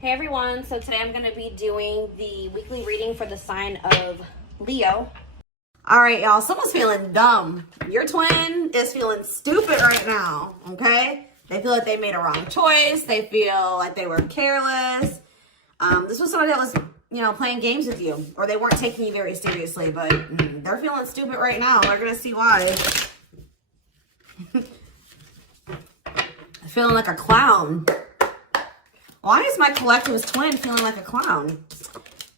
Hey everyone, so today I'm going to be doing the weekly reading for the sign of Leo. All right, y'all, someone's feeling dumb. Your twin is feeling stupid right now, okay? They feel like they made a wrong choice. They feel like they were careless. This was somebody that was, playing games with you, or they weren't taking you very seriously, but they're feeling stupid right now. We're going to see why. Feeling like a clown. Why is my collectivist twin feeling like a clown?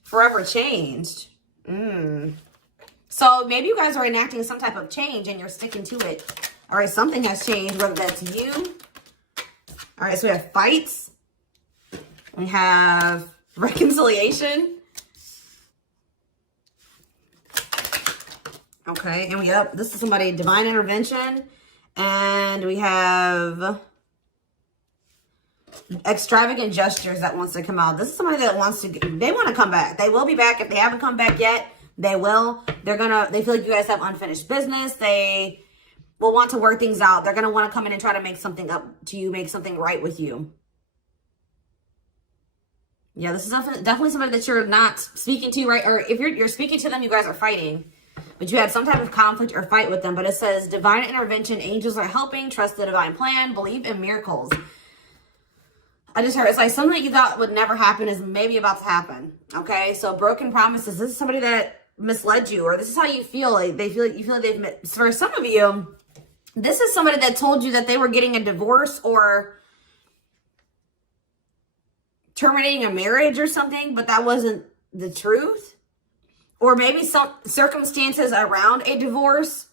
Forever changed. So maybe you guys are enacting some type of change and you're sticking to it. All right, something has changed, whether that's you. All right, so we have fights. We have reconciliation. Okay, and this is somebody, divine intervention. And we have extravagant gestures that wants to come out. This is somebody that they want to come back. They will be back. If they haven't come back yet, they will. They feel like you guys have unfinished business. They will want to work things out. They're going to want to come in and try to make something up to you, make something right with you. Yeah, this is definitely somebody that you're not speaking to, right? Or if you're speaking to them, you guys are fighting. But you had some type of conflict or fight with them. But it says, divine intervention, angels are helping, trust the divine plan, believe in miracles. I just heard it's like something that you thought would never happen is maybe about to happen. Okay, so broken promises. This is somebody that misled you, or this is how you feel. Like you feel like they've. For some of you, this is somebody that told you that they were getting a divorce or terminating a marriage or something, but that wasn't the truth. Or maybe some circumstances around a divorce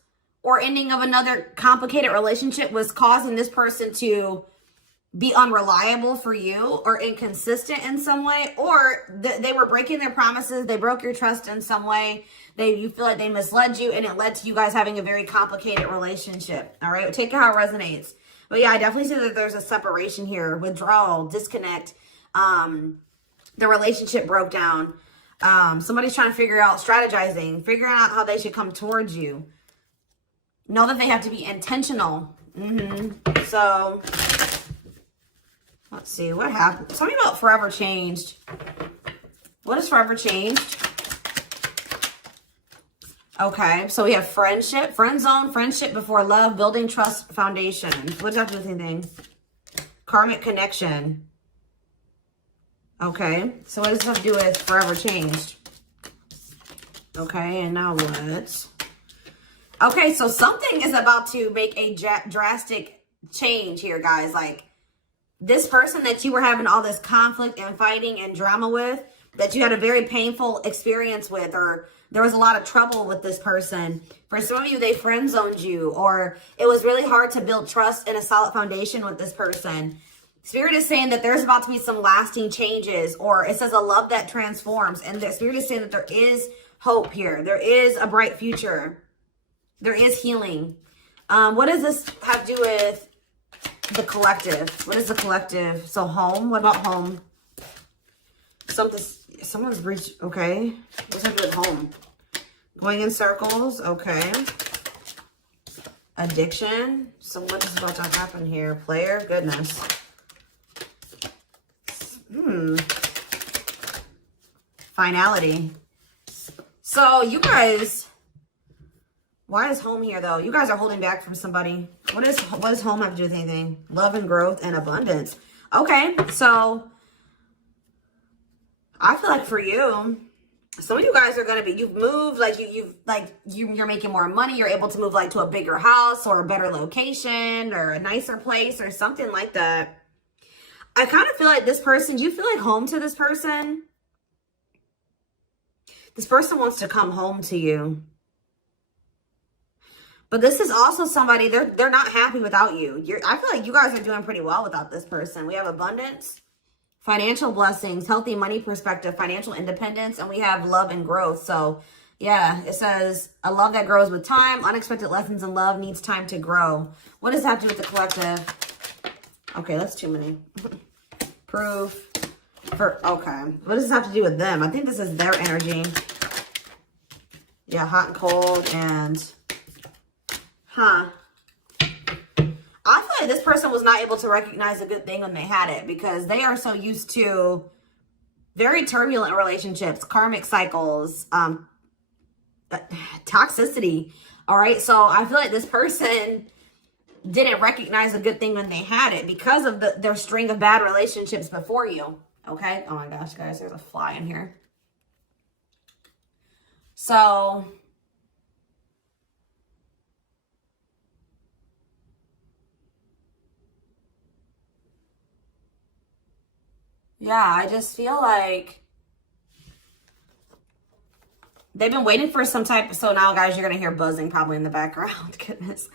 or ending of another complicated relationship was causing this person to be unreliable for you or inconsistent in some way, or they were breaking their promises. They broke your trust in some way. You feel like they misled you and it led to you guys having a very complicated relationship. All right. Take it how it resonates. But yeah, I definitely see that there's a separation here, withdrawal, disconnect. The relationship broke down. Somebody's trying to figure out strategizing, figuring out how they should come towards you. Know that they have to be intentional. So let's see what happened. Tell me about forever changed. What is forever changed? Okay, so we have friendship, friend zone, friendship before love, building trust foundation. What does that have to do with anything? Karmic connection. Okay, so what does this have to do with forever changed? Okay, and now what? Okay, so something is about to make a drastic change here, guys. Like, this person that you were having all this conflict and fighting and drama with, that you had a very painful experience with, or there was a lot of trouble with this person. For some of you, they friend zoned you, or it was really hard to build trust and a solid foundation with this person. Spirit is saying that there's about to be some lasting changes, or it says a love that transforms. And the Spirit is saying that there is hope here. There is a bright future. There is healing. What does this have to do with the collective? What is the collective? So home. What about home? Someone's reached. Okay. What's that do with home? Going in circles. Okay. Addiction. So what is about to happen here? Player. Goodness. Finality. So you guys. Why is home here, though? You guys are holding back from somebody. What does home have to do with anything? Love and growth and abundance. Okay, so I feel like for you, some of you guys are going to be, you've moved, like you're making more money. You're able to move like to a bigger house or a better location or a nicer place or something like that. I kind of feel like this person, do you feel like home to this person? This person wants to come home to you. But this is also somebody, they're not happy without you. I feel like you guys are doing pretty well without this person. We have abundance, financial blessings, healthy money perspective, financial independence, and we have love and growth. So yeah, it says a love that grows with time. Unexpected lessons in love needs time to grow. What does that have to do with the collective? Okay, that's too many. Proof. Okay. What does this have to do with them? I think this is their energy. Yeah, hot and cold and... I feel like this person was not able to recognize a good thing when they had it because they are so used to Very turbulent relationships, karmic cycles, toxicity. All right. So I feel like this person didn't recognize a good thing when they had it because of their string of bad relationships before you. Okay. Oh my gosh, guys, there's a fly in here. So yeah, I just feel like they've been waiting for some type. So now, guys, you're going to hear buzzing probably in the background. Goodness.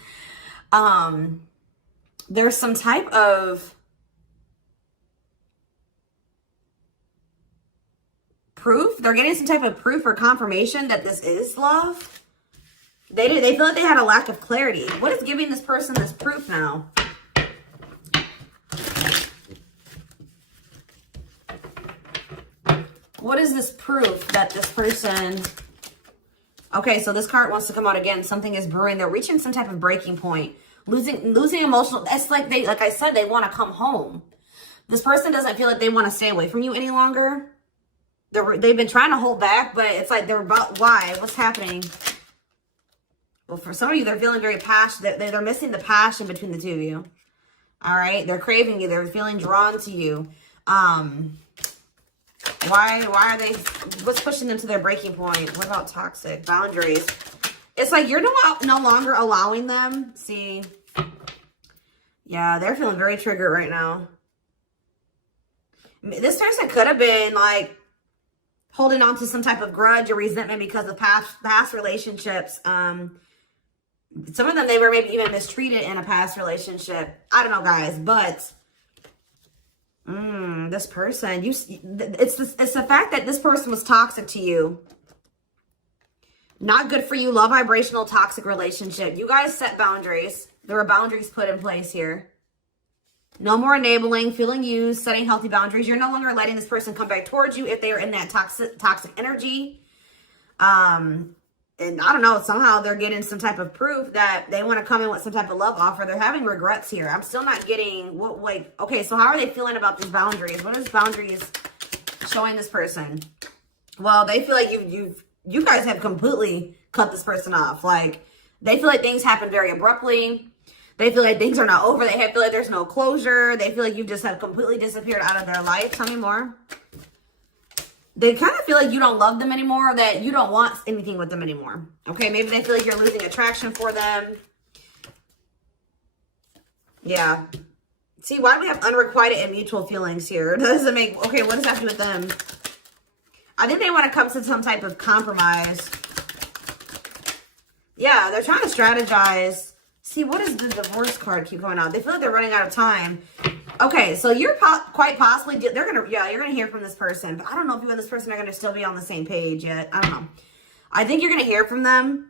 There's some type of proof. They're getting some type of proof or confirmation that this is love. They feel like they had a lack of clarity. What is giving this person this proof now? What is this proof that this person... Okay, so this card wants to come out again. Something is brewing. They're reaching some type of breaking point. Losing emotional... It's like like I said, they want to come home. This person doesn't feel like they want to stay away from you any longer. They've been trying to hold back, but it's like they're about... Why? What's happening? Well, for some of you, they're feeling very passionate. They're missing the passion between the two of you. All right? They're craving you. They're feeling drawn to you. Why are they, what's pushing them to their breaking point? What about toxic boundaries? It's like you're no longer allowing them. See, yeah, they're feeling very triggered right now. This person could have been like holding on to some type of grudge or resentment because of past relationships. Some of them, they were maybe even mistreated in a past relationship. I don't know, guys, but this person, it's the fact that this person was toxic to you. Not good for you. Low vibrational toxic relationship. You guys set boundaries. There were boundaries put in place here. No more enabling, feeling used, setting healthy boundaries. You're no longer letting this person come back towards you if they are in that toxic energy. And I don't know, somehow they're getting some type of proof that they want to come in with some type of love offer. They're having regrets here. I'm still not getting what, like, okay, so how are they feeling about these boundaries? What is boundaries showing this person? Well, they feel like you guys have completely cut this person off. Like, they feel like things happen very abruptly. They feel like things are not over. They feel like there's no closure. They feel like you just have completely disappeared out of their life. Tell me more. They kind of feel like you don't love them anymore, or that you don't want anything with them anymore. Okay, maybe they feel like you're losing attraction for them. Yeah. See, why do we have unrequited and mutual feelings here? Doesn't make... Okay, what does that have to do with them? I think they want to come to some type of compromise. Yeah, they're trying to strategize. See, what does the divorce card keep going on? They feel like they're running out of time. Okay, so you're quite possibly, you're going to hear from this person. But I don't know if you and this person are going to still be on the same page yet. I don't know. I think you're going to hear from them.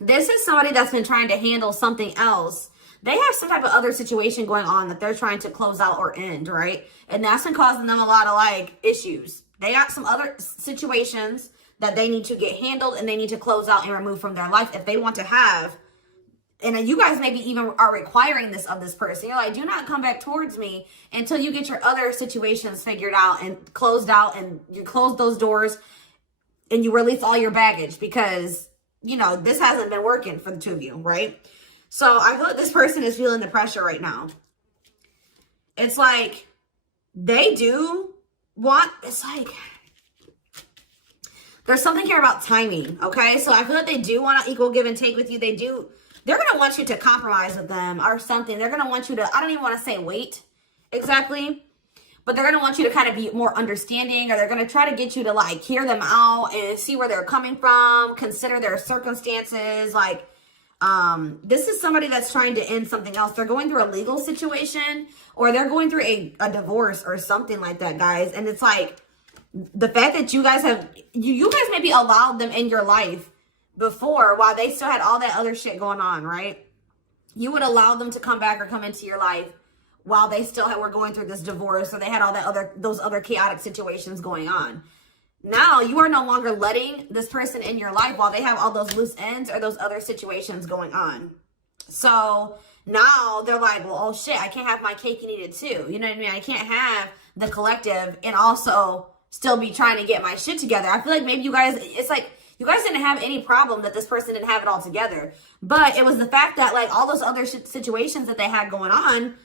This is somebody that's been trying to handle something else. They have some type of other situation going on that they're trying to close out or end, right? And that's been causing them a lot of, like, issues. They got some other situations that they need to get handled and they need to close out and remove from their life if they want to have. And you guys maybe even are requiring this of this person. You're like, do not come back towards me until you get your other situations figured out and closed out, and you close those doors and you release all your baggage because, you know, this hasn't been working for the two of you, right? So I feel like this person is feeling the pressure right now. It's like they do want, it's like, there's something here about timing, okay? So I feel like they do want to equal give and take with you. They're going to want you to compromise with them or something. They're going to want you to, I don't even want to say wait exactly, but they're going to want you to kind of be more understanding, or they're going to try to get you to, like, hear them out and see where they're coming from, consider their circumstances. Like, this is somebody that's trying to end something else. They're going through a legal situation, or they're going through a divorce or something like that, guys. And it's like the fact that you guys have, you guys maybe allowed them in your life before while they still had all that other shit going on, right? You would allow them to come back or come into your life while they still were going through this divorce, or they had all that those other chaotic situations going on. Now you are no longer letting this person in your life while they have all those loose ends or those other situations going on. So now they're like, well, oh shit, I can't have my cake and eat it too. You know what I mean? I can't have the collective and also still be trying to get my shit together. I feel like maybe you guys, it's like, you guys didn't have any problem that this person didn't have it all together. But it was the fact that, like, all those other situations that they had going on,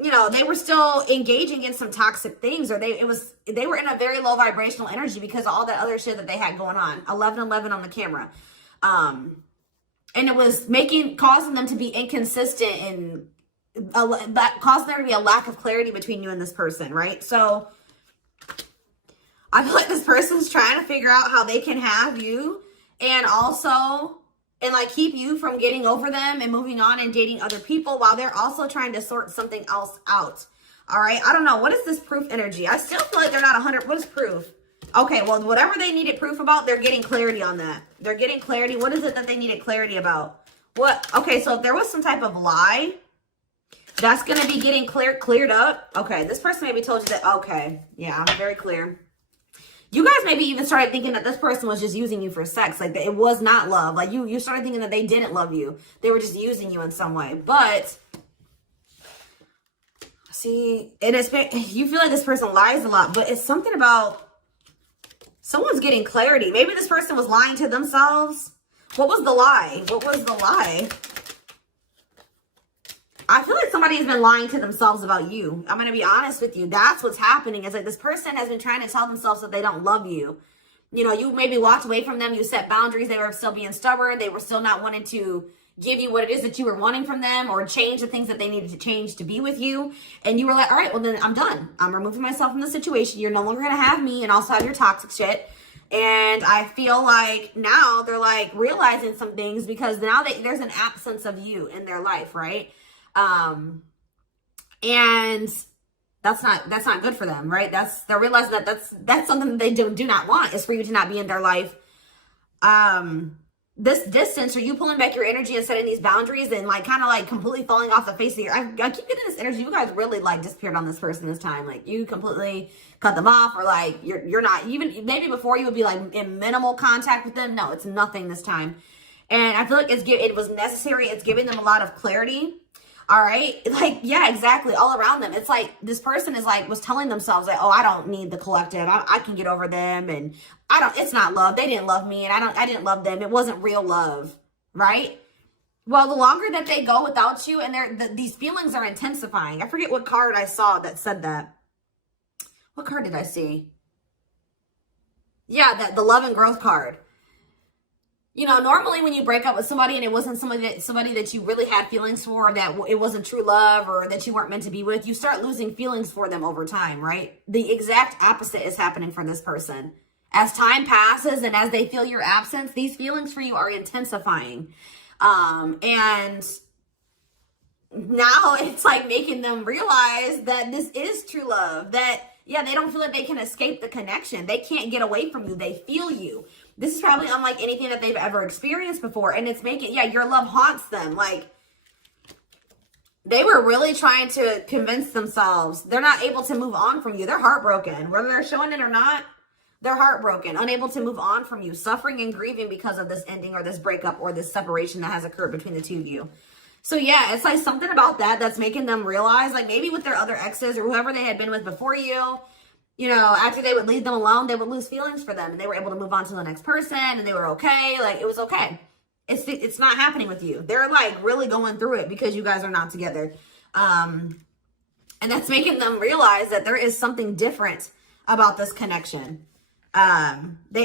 you know, they were still engaging in some toxic things, or they were in a very low vibrational energy because of all that other shit that they had going on. 1111 on the camera. And it was causing them to be inconsistent, and that caused there to be a lack of clarity between you and this person, right? So I feel like this person's trying to figure out how they can have you and also, and like keep you from getting over them and moving on and dating other people, while they're also trying to sort something else out. All right. I don't know. What is this proof energy? I still feel like they're not 100. What is proof? Okay. Well, whatever they needed proof about, they're getting clarity on that. They're getting clarity. What is it that they needed clarity about? What? Okay. So if there was some type of lie, that's going to be getting cleared up. Okay. This person maybe told you that. Okay. Yeah. I'm very clear. You guys maybe even started thinking that this person was just using you for sex. Like, that it was not love. Like, you started thinking that they didn't love you. They were just using you in some way. But, see, and you feel like this person lies a lot. But it's something about someone's getting clarity. Maybe this person was lying to themselves. What was the lie? What was the lie? I feel like somebody has been lying to themselves about you. I'm going to be honest with you. That's what's happening. It's like this person has been trying to tell themselves that they don't love you. You know, you maybe walked away from them. You set boundaries. They were still being stubborn. They were still not wanting to give you what it is that you were wanting from them, or change the things that they needed to change to be with you. And you were like, all right, well, then I'm done. I'm removing myself from the situation. You're no longer going to have me and also have your toxic shit. And I feel like now they're like realizing some things, because now there's an absence of you in their life, right? And that's not good for them, right? They're realizing that that's something that they do not want, is for you to not be in their life. This distance, or you pulling back your energy and setting these boundaries, and like kind of like completely falling off the face of your, I keep getting this energy. You guys really like disappeared on this person this time. Like, you completely cut them off, or like you're not even, maybe before you would be like in minimal contact with them. No, it's nothing this time. And I feel like it was necessary. It's giving them a lot of clarity. All right. Like, yeah, exactly. All around them. It's like this person was telling themselves like, oh, I don't need the collective. I can get over them. And it's not love. They didn't love me, and I didn't love them. It wasn't real love. Right. Well, the longer that they go without you, and these feelings are intensifying. I forget what card I saw that said that. What card did I see? Yeah, the love and growth card. You know, normally when you break up with somebody and it wasn't somebody that you really had feelings for, that it wasn't true love, or that you weren't meant to be with, you start losing feelings for them over time, right? The exact opposite is happening for this person. As time passes and as they feel your absence, these feelings for you are intensifying. And now it's like making them realize that this is true love, that, yeah, they don't feel like they can escape the connection. They can't get away from you. They feel you. This is probably unlike anything that they've ever experienced before. And it's making, yeah, your love haunts them. Like, they were really trying to convince themselves they're not able to move on from you. They're heartbroken. Whether they're showing it or not, they're heartbroken, unable to move on from you, suffering and grieving because of this ending, or this breakup, or this separation that has occurred between the two of you. So yeah, it's like something about that's making them realize, like, maybe with their other exes or whoever they had been with before you, you know, after they would leave them alone, they would lose feelings for them, and they were able to move on to the next person, and they were okay. Like, it was okay. It's not happening with you. They're like really going through it because you guys are not together. And that's making them realize that there is something different about this connection. They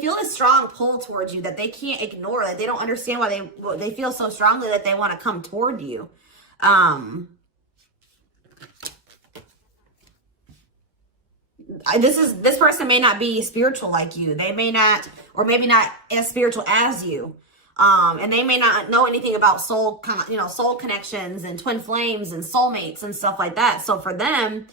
feel a strong pull towards you that they can't ignore. Like, they don't understand why they feel so strongly that they want to come toward you. This person may not be spiritual like you. They may not, or maybe not as spiritual as you. And they may not know anything about soul connections and twin flames and soulmates and stuff like that. So for them,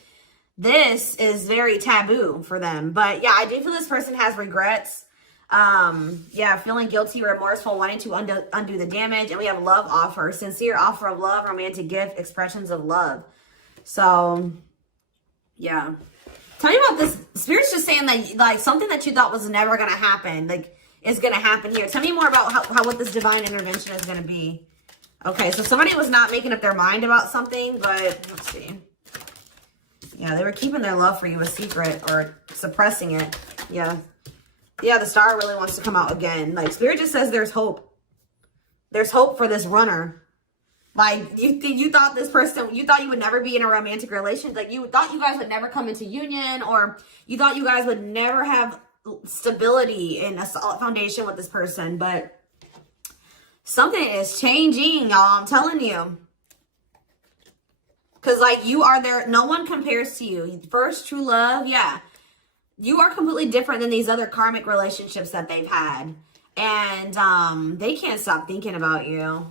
this is very taboo for them. But yeah, I do feel this person has regrets. Yeah, feeling guilty or remorseful, wanting to undo the damage. And we have love offer, sincere offer of love, romantic gift, expressions of love. So yeah. Tell me about this. Spirit's just saying that, like, something that you thought was never going to happen, like, is going to happen here. Tell me more about what this divine intervention is going to be. Okay, so somebody was not making up their mind about something, but let's see. Yeah, they were keeping their love for you a secret or suppressing it. Yeah. Yeah, the star really wants to come out again. Like, Spirit just says there's hope. There's hope for this runner. Like, you thought this person, you thought you would never be in a romantic relationship. Like, you thought you guys would never come into union, or you thought you guys would never have stability and a solid foundation with this person. But something is changing, y'all. I'm telling you. Because, like, you are there. No one compares to you. First true love, yeah. You are completely different than these other karmic relationships that they've had. And they can't stop thinking about you.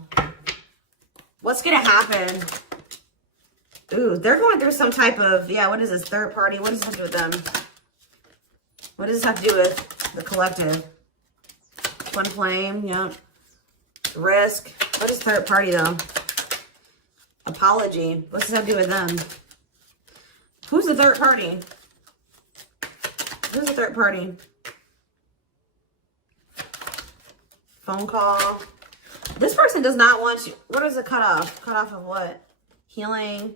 What's going to happen? Ooh, they're going through some type of, yeah, what is this? Third party? What does this have to do with them? What does this have to do with the collective? Twin flame, yep. Risk. What is third party, though? Apology. What's this have to do with them? Who's the third party? Who's the third party? Phone call. This person does not want you. What is a cutoff? Cutoff of what? Healing.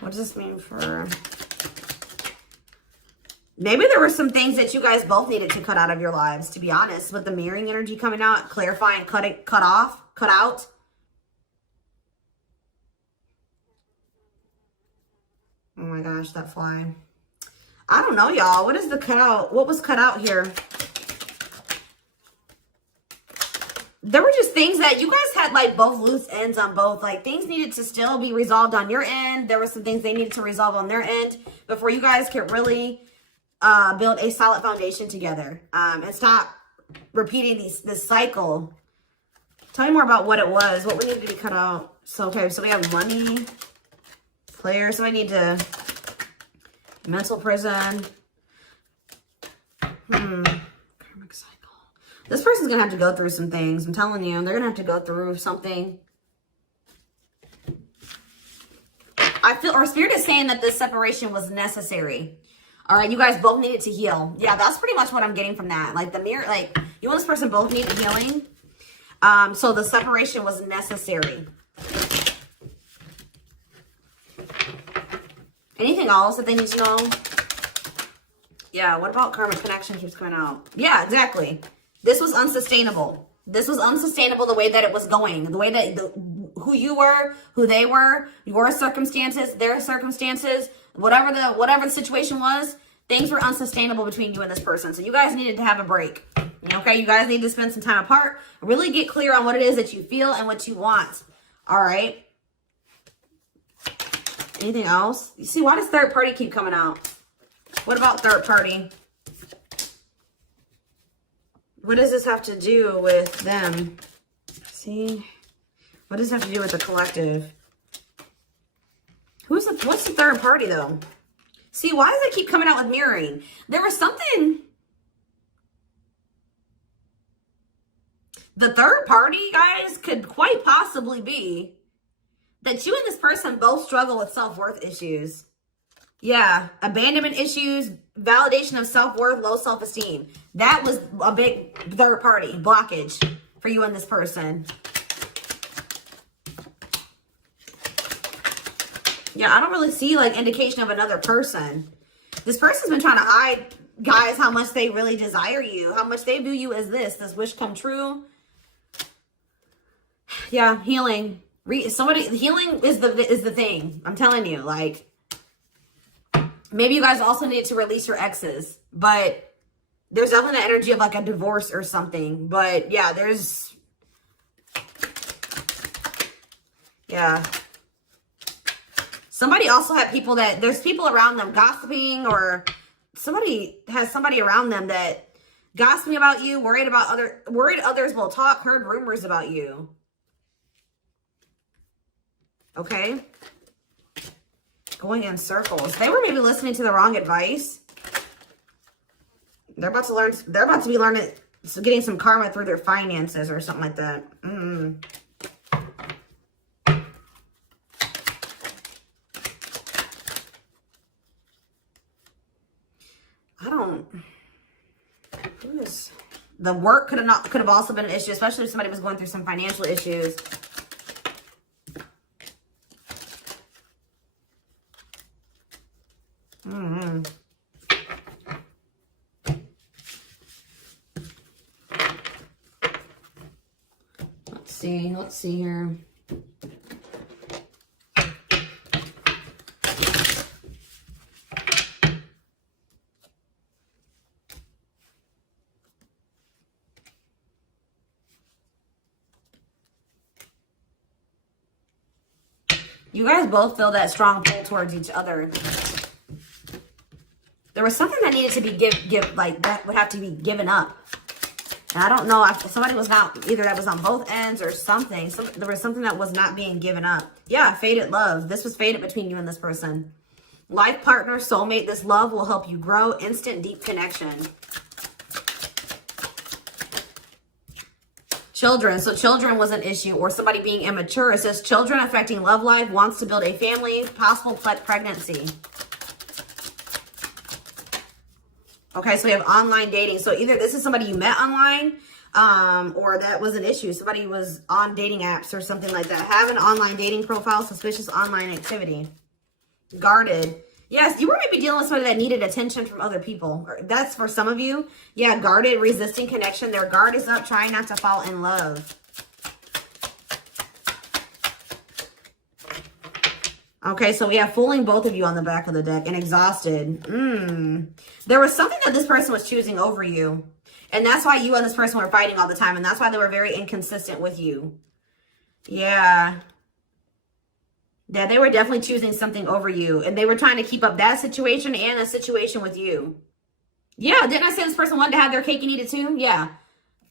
What does this mean for... Maybe there were some things that you guys both needed to cut out of your lives, to be honest. With the mirroring energy coming out, clarifying, cut out. Oh my gosh, that fly. I don't know, y'all. What is the cutout? What was cut out here? There were just things that you guys had, like, both loose ends on both. Like, things needed to still be resolved on your end. There were some things they needed to resolve on their end before you guys could really build a solid foundation together. And stop repeating this cycle. Tell me more about what it was. What we needed to be cut out. So, okay, so we have money. Player. So I need to... Mental prison. Karmic cycle. This person's going to have to go through some things. I'm telling you. They're going to have to go through something. I feel, or Spirit is saying that this separation was necessary. All right. You guys both needed to heal. Yeah, that's pretty much what I'm getting from that. Like, the mirror, like, you and this person both needed healing. So the separation was necessary. Anything else that they need to know? Yeah, what about karmic connection keeps coming out? Yeah, exactly. This was unsustainable. This was unsustainable the way that it was going. The way that, who you were, who they were, your circumstances, their circumstances, whatever the situation was, things were unsustainable between you and this person. So you guys needed to have a break. Okay, you guys need to spend some time apart. Really get clear on what it is that you feel and what you want. All right. Anything else? You see, why does third party keep coming out? What about third party? What does this have to do with them? See? What does this have to do with the collective? What's the third party, though? See, why does it keep coming out with mirroring? There was something... The third party, guys, could quite possibly be that you and this person both struggle with self-worth issues. Yeah, abandonment issues, validation of self-worth, low self-esteem. That was a big third party blockage for you and this person. Yeah, I don't really see, like, indication of another person. This person's been trying to hide, guys, how much they really desire you, how much they view you as this wish come true. Yeah, healing. Healing is the thing. I'm telling you, like, maybe you guys also need to release your exes, but there's definitely the energy of, like, a divorce or something. But yeah, yeah. Somebody also had people there's people around them gossiping, or somebody has somebody around them that gossiping about you, worried others will talk, heard rumors about you. Okay. Going in circles. They were maybe listening to the wrong advice. They're about to be learning, getting some karma through their finances or something like that. The work could have also been an issue, especially if somebody was going through some financial issues. Mm-hmm. Let's see here. You guys both feel that strong pull towards each other. There was something that needed to be like that would have to be given up. And I don't know if somebody was not, either that was on both ends or something. So there was something that was not being given up. Yeah, fated love. This was fated between you and this person. Life partner, soulmate. This love will help you grow. Instant deep connection. Children. So children was an issue, or somebody being immature. It says children affecting love life, wants to build a family, possible pregnancy. Okay, so we have online dating. So either this is somebody you met online, or that was an issue. Somebody was on dating apps or something like that. Have an online dating profile, suspicious online activity. Guarded. Yes, you were maybe dealing with somebody that needed attention from other people. That's for some of you. Yeah, guarded, resisting connection. Their guard is up, trying not to fall in love. Okay, so we have fooling both of you on the back of the deck and exhausted. There was something that this person was choosing over you. And that's why you and this person were fighting all the time. And that's why they were very inconsistent with you. Yeah. Yeah, they were definitely choosing something over you. And they were trying to keep up that situation and a situation with you. Yeah, didn't I say this person wanted to have their cake and eat it too? Yeah.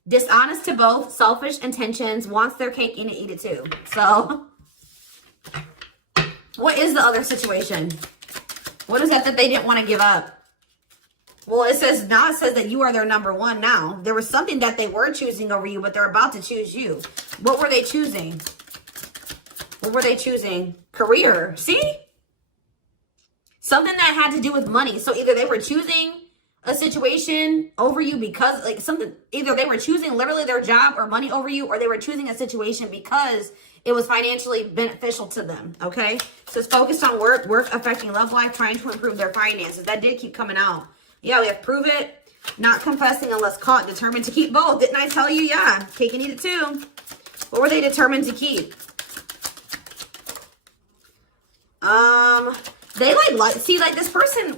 Dishonest to both, selfish intentions, wants their cake and eat it too. So... what is the other situation? What is that they didn't want to give up? Well, it says that you are their number one now. There was something that they were choosing over you, but they're about to choose you. What were they choosing? What were they choosing? Career. See? Something that had to do with money. So either they were choosing a situation over you because like something, either they were choosing literally their job or money over you, or they were choosing a situation because it was financially beneficial to them. Okay, so it's focused on work affecting love life, trying to improve their finances. That did keep coming out. Yeah, we have prove it, not confessing unless caught, determined to keep both. Didn't I tell you? Yeah, cake and eat it too. What were they determined to keep? They like see, like this person,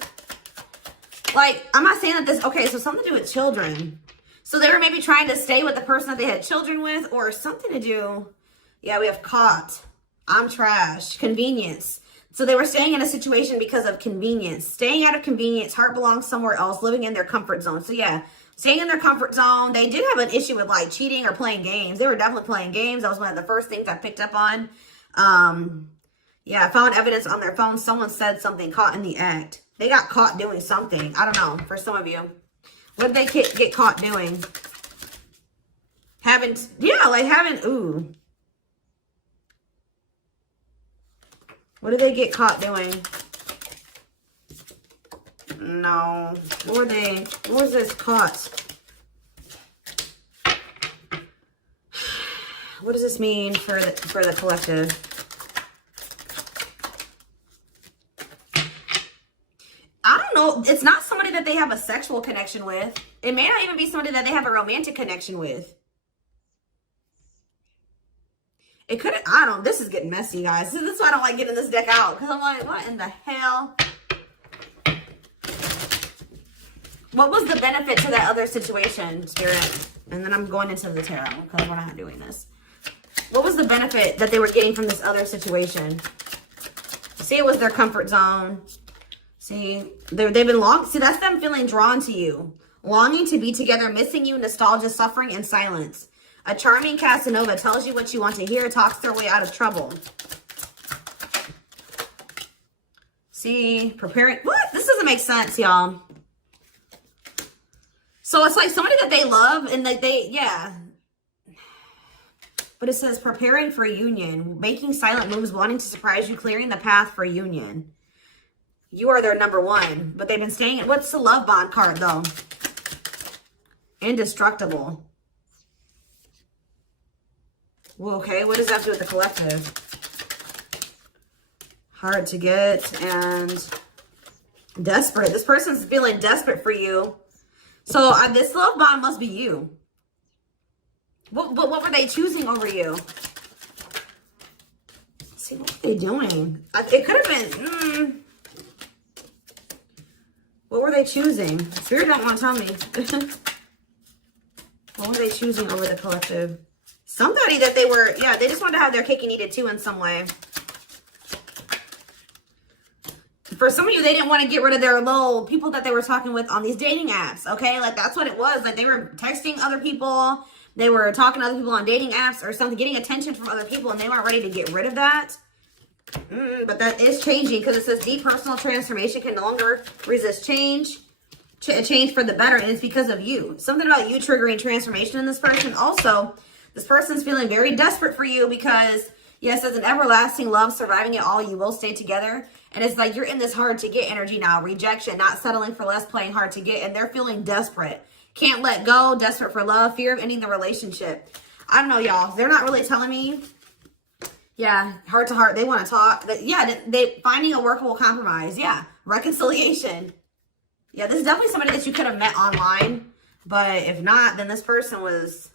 like, I'm not saying that this, okay, so something to do with children. So they were maybe trying to stay with the person that they had children with, or something to do. Yeah, we have caught. I'm trash. Convenience. So they were staying in a situation because of convenience. Staying out of convenience. Heart belongs somewhere else. Living in their comfort zone. So yeah, staying in their comfort zone. They did have an issue with like cheating or playing games. They were definitely playing games. That was one of the first things I picked up on. Yeah, I found evidence on their phone. Someone said something, caught in the act. They got caught doing something. I don't know, for some of you. What did they get caught doing? Ooh. What did they get caught doing? No. What was this caught? What does this mean for the collective? I don't know. It's not somebody that they have a sexual connection with. It may not even be somebody that they have a romantic connection with. It could, I don't know. This is getting messy, guys. This is why I don't like getting this deck out. Because I'm like, what in the hell? What was the benefit to that other situation, Spirit? And then I'm going into the tarot because we're not doing this. What was the benefit that they were getting from this other situation? See, it was their comfort zone. See, they've been see, that's them feeling drawn to you. Longing to be together, missing you, nostalgia, suffering, and silence. A charming Casanova tells you what you want to hear, talks their way out of trouble. See, preparing. What? This doesn't make sense, y'all. So it's like somebody that they love and that yeah. But it says preparing for a union, making silent moves, wanting to surprise you, clearing the path for union. You are their number one, but they've been staying. What's the love bond card, though? Indestructible. Well, okay, what does that have to do with the collective? Hard to get, and Desperate. This person's feeling desperate for you. So this love bond must be you. What were they choosing over you? Let's see, what were they doing? It could have been... What were they choosing? Spirit don't want to tell me. What were they choosing over the collective? Somebody that they were... Yeah, they just wanted to have their cake and eat it too in some way. For some of you, they didn't want to get rid of their little people that they were talking with on these dating apps, okay? Like, that's what it was. Like, they were texting other people. They were talking to other people on dating apps or something, getting attention from other people, and they weren't ready to get rid of that. But that is changing because it says deep personal transformation can no longer resist change. Change for the better, and it's because of you. Something about you triggering transformation in this person. Also, this person's feeling very desperate for you because, yes, as an everlasting love, surviving it all, you will stay together. And it's like you're in this hard to get energy now. Rejection, not settling for less, playing hard to get. And they're feeling desperate. Can't let go, desperate for love, fear of ending the relationship. I don't know, y'all. They're not really telling me. Yeah, heart to heart. They want to talk. Yeah, they finding a workable compromise. Yeah, reconciliation. Yeah, this is definitely somebody that you could have met online. But if not, then this person was...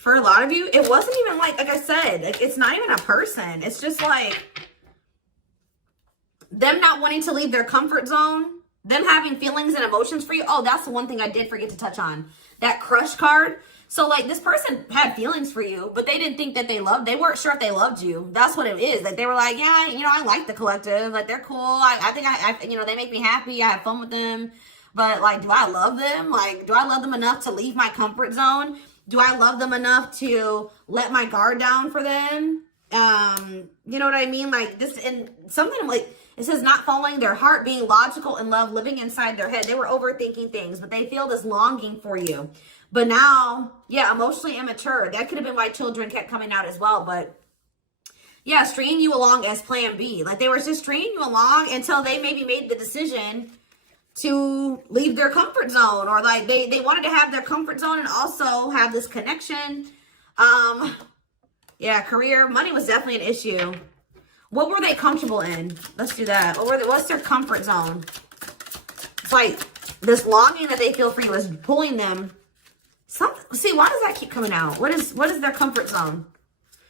For a lot of you, it wasn't even like I said, like, it's not even a person. It's just like them not wanting to leave their comfort zone, them having feelings and emotions for you. Oh, that's the one thing I did forget to touch on. That crush card. So, like, this person had feelings for you, but they didn't think that they weren't sure if they loved you. That's what it is. Like, they were like, yeah, you know, I like the collective. Like, they're cool. I think you know, they make me happy. I have fun with them. But, like, do I love them? Like, do I love them enough to leave my comfort zone? Do I love them enough to let my guard down for them? You know what I mean? Like, this, and something like, it says not following their heart, being logical in love, living inside their head. They were overthinking things, but they feel this longing for you. But now, yeah, emotionally immature. That could have been why children kept coming out as well. But yeah, stringing you along as plan B. Like, they were just stringing you along until they maybe made the decision to leave their comfort zone, or like they wanted to have their comfort zone and also have this connection. Yeah, career, money was definitely an issue. What were they comfortable in? Let's do that. What's their comfort zone? It's like this longing that they feel for you is pulling them. See, why does that keep coming out? What is their comfort zone?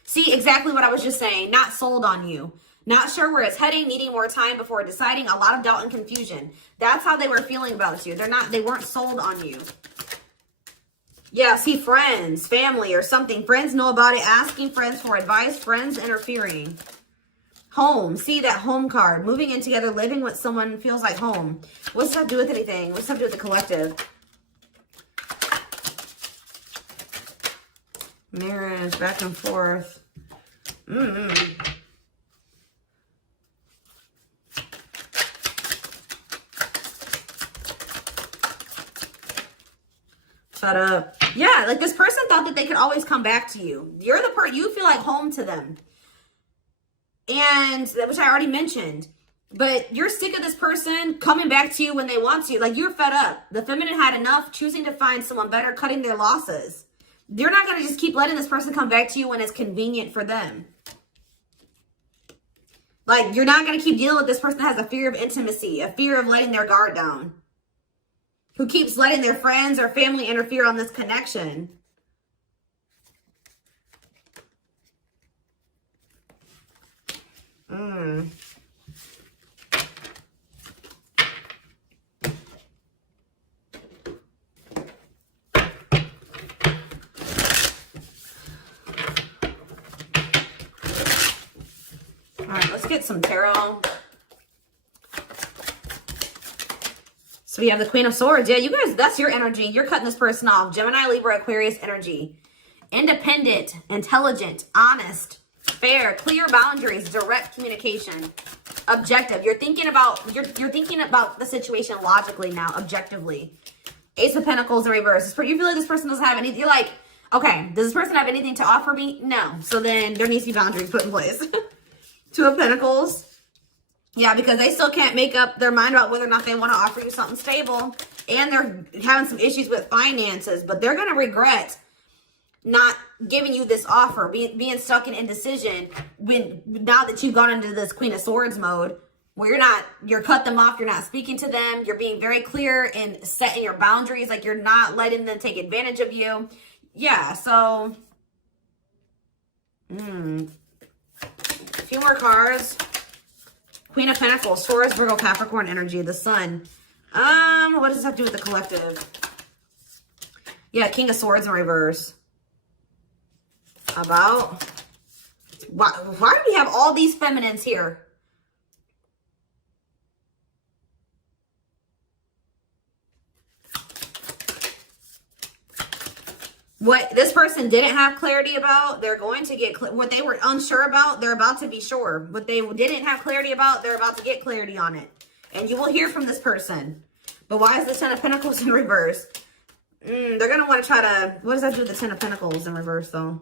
See, exactly what I was just saying. Not sold on you. Not sure where it's heading, needing more time before deciding, a lot of doubt and confusion. That's how they were feeling about you. They weren't sold on you. Yeah, see, friends, family or something. Friends know about it, asking friends for advice, friends interfering. Home, see that home card. Moving in together, living with someone feels like home. What's that do with anything? What's that do with the collective? Marriage, back and forth. Shut up. Yeah, like this person thought that they could always come back to you. You're the person, you feel like home to them. And, which I already mentioned. But you're sick of this person coming back to you when they want to. Like, you're fed up. The feminine had enough, choosing to find someone better, cutting their losses. You're not going to just keep letting this person come back to you when it's convenient for them. Like, you're not going to keep dealing with this person that has a fear of intimacy, a fear of letting their guard down, who keeps letting their friends or family interfere on this connection. All right, let's get some tarot. So we have the Queen of Swords. Yeah, you guys, that's your energy. You're cutting this person off. Gemini, Libra, Aquarius energy. Independent, intelligent, honest, fair, clear boundaries, direct communication, objective. You're thinking about the situation logically now, objectively. Ace of Pentacles in reverse. You feel like this person doesn't have anything. You're like, okay, does this person have anything to offer me? No. So then there needs to be boundaries put in place. Two of Pentacles. Yeah, because they still can't make up their mind about whether or not they want to offer you something stable. And they're having some issues with finances, but they're going to regret not giving you this offer, being stuck in indecision now that you've gone into this Queen of Swords mode where you're cut them off, you're not speaking to them, you're being very clear and setting your boundaries, like you're not letting them take advantage of you. Yeah, so a few more cards. Queen of Pentacles, Taurus, Virgo, Capricorn energy, the Sun. What does this have to do with the collective? Yeah, King of Swords in reverse. About why do we have all these feminines here? What this person didn't have clarity about, they're going to get what they were unsure about, they're about to be sure. What they didn't have clarity about, they're about to get clarity on it. And you will hear from this person. But why is the Ten of Pentacles in reverse? They're going to want to try to... What does that do with the Ten of Pentacles in reverse, though?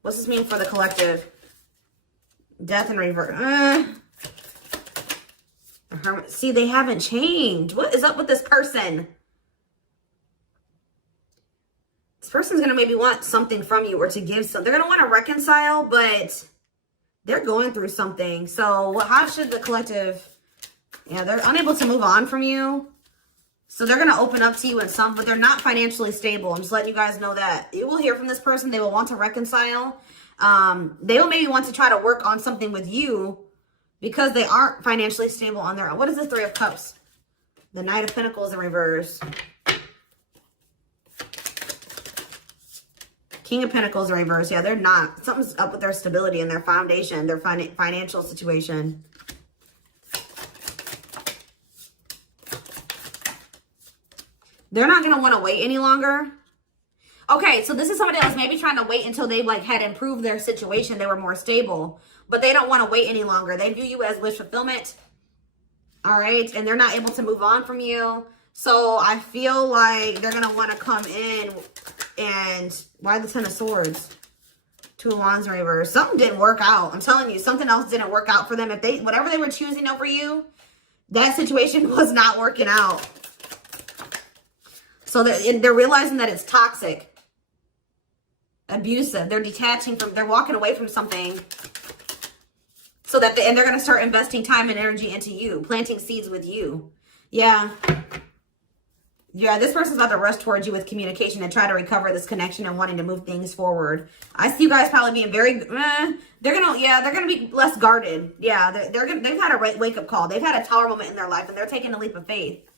What's this mean for the collective? Death in reverse. See, they haven't changed. What is up with this person? This person's going to maybe want something from you or to give something. They're going to want to reconcile, but they're going through something. So how should the collective... Yeah, they're unable to move on from you. So they're going to open up to you in some, but they're not financially stable. I'm just letting you guys know that. You will hear from this person. They will want to reconcile. They will maybe want to try to work on something with you because they aren't financially stable on their own. What is the Three of Cups? The Knight of Pentacles in reverse. King of Pentacles in reverse. Yeah, they're not. Something's up with their stability and their foundation, their financial situation. They're not going to want to wait any longer. Okay, so this is somebody else maybe trying to wait until they had improved their situation. They were more stable. But they don't want to wait any longer. They view you as wish fulfillment. All right? And they're not able to move on from you. So I feel like they're going to want to come in and... Why the Ten of Swords? Two of Wands in reverse. Something didn't work out. I'm telling you, something else didn't work out for them. Whatever they were choosing over you, that situation was not working out. So they're realizing that it's toxic, abusive. They're detaching from, they're walking away from something. So that, and they're going to start investing time and energy into you, planting seeds with you. Yeah. Yeah, this person's about to rush towards you with communication and try to recover this connection and wanting to move things forward. I see you guys probably being very, they're going to be less guarded. Yeah, they've had a wake-up call. They've had a tower moment in their life and they're taking a leap of faith.